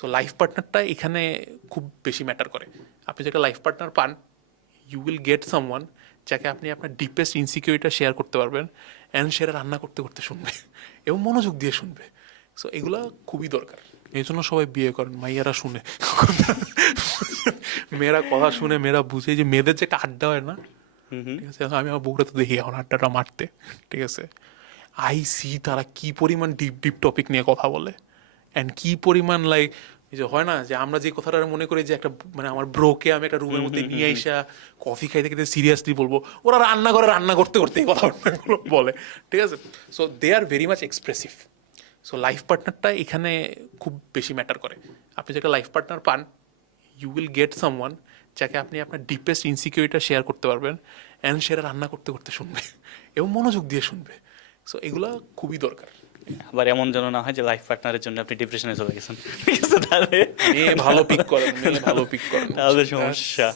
So life পার্টনারটা এখানে খুব বেশি ম্যাটার করে। আপনি যাকে লাইফ পার্টনার পান ইউ উইল গেট সামওয়ান যাকে আপনি আপনার ডিপেস্ট ইনসিকিউরিটা শেয়ার করতে পারবেন অ্যান্ড সেটা রান্না করতে করতে শুনবে এবং মনোযোগ দিয়ে শুনবে। সো এগুলো খুবই দরকার। এই জন্য সবাই বিয়ে করেন মাইয়ারা শুনে। মেয়েরা কথা শুনে মেয়েরা বুঝে যে মেয়েদের যে একটা আড্ডা হয় না ঠিক আছে? আমি আমার বউরা তো দেখি এখন আড্ডাটা মারতে ঠিক আছে? আই সি তারা কি পরিমাণ ডিপ ডিপ টপিক নিয়ে কথা বলে। অ্যান্ড কি পরিমাণ লাইক যে হয় না যে আমরা যে কথাটা মনে করি যে একটা মানে আমার ব্রোকে আমি একটা রুমের মধ্যে নিয়ে আইসা কফি খাইতে খেতে সিরিয়াসলি বলব ওরা রান্না করে রান্না করতে করতে এই কথাগুলো বলে। ঠিক আছে? So they are very much expressive so life পার্টনারটা এখানে খুব বেশি ম্যাটার করে। আপনি যাকে লাইফ পার্টনার পান ইউ উইল গেট সামওয়ান যাকে আপনি আপনার ডিপেস্ট ইনসিকিউরিটা শেয়ার করতে পারবেন অ্যান্ড সেটা রান্না করতে করতে শুনবে এবং মনোযোগ দিয়ে শুনবে। সো এগুলা খুবই দরকার। আবার এমন যেন না হয় যে লাইফ পার্টনারের জন্য আপনি ডিপ্রেশনে চলে গেছেন। ঠিক আছে তাহলে। ভালো পিক করেন ভালো পিক করেন তাহলে সমস্যা।